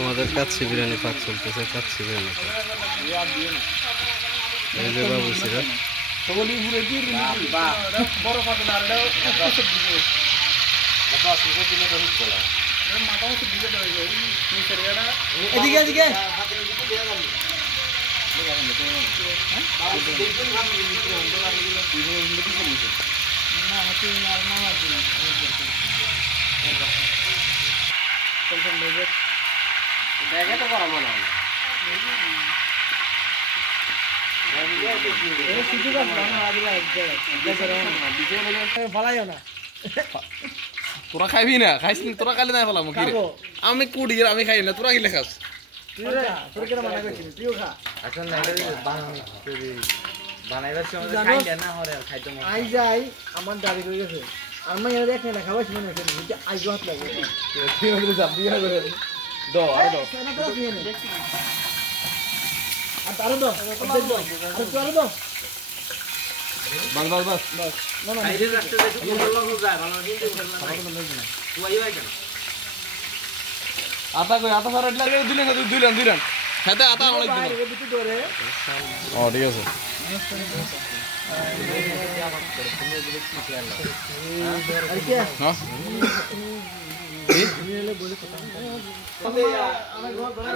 আমাদের কাচ্চি বিরিয়ানি পাক চলতেছে, কাচ্চি বিরিয়ানি এই যে বাবু সিরা এদিকে এদিকে দেখে তো করা মনে হয় তোরা খাইবি না, খাইস তোরা খাইলে নাই ফেলাম কি রে? আমি কুড়ি আমি খাই না, তোরা গিলে খাস। আমার দাবি করে গেছে আমার এক না খাওয়াই মনে হচ্ছে আইজো হাত লাগে আর আরো দাও আরো দাও বাস বাস বাস বাস না না আতা কই আতা সারা লাগে দিলেন না, দুইলেন দুইলেন খাইতে আতা অনেক দিন। ও ঠিক আছে হ্যাঁ